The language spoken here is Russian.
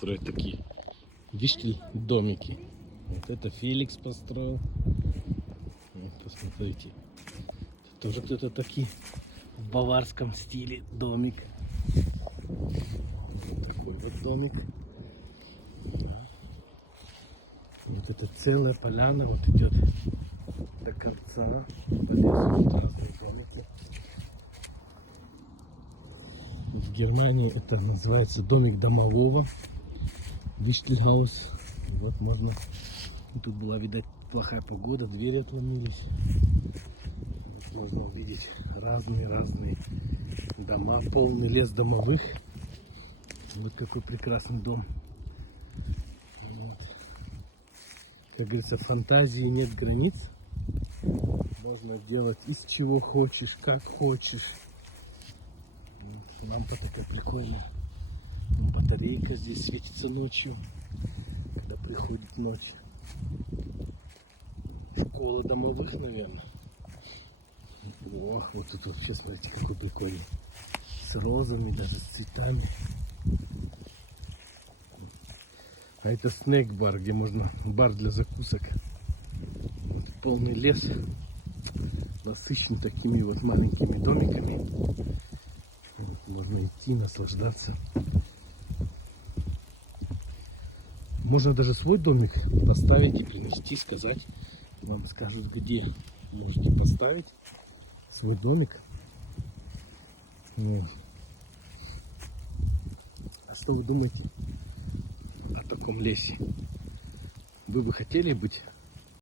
строить такие, видите, домики. Вот это Феликс построил. Вот, посмотрите. Тут тоже кто-то такие в баварском стиле домик. Вот такой вот домик. Вот это целая поляна вот идет до конца. По лесу вот разные домики. В Германии это называется домик домового. Виштельхаус. Вот можно. Тут была, видать, плохая погода, двери отломились. Вот можно увидеть разные дома, полный лес домовых. Вот какой прекрасный дом. Вот. Как говорится, фантазии нет границ. Можно делать из чего хочешь, как хочешь. Вот. Лампа такая прикольная. Батарейка здесь светится ночью, когда приходит ночь. Школа домовых, наверное. Ох, вот тут вообще, смотрите, какой прикольный. С розами, даже с цветами. А это снэк-бар, где можно, бар для закусок. Вот полный лес, насыщен такими вот маленькими домиками. Вот, можно идти, наслаждаться. Можно даже свой домик поставить и принести, сказать. Вам скажут, где можете поставить свой домик. Вот. А что вы думаете о таком лесе? Вы бы хотели быть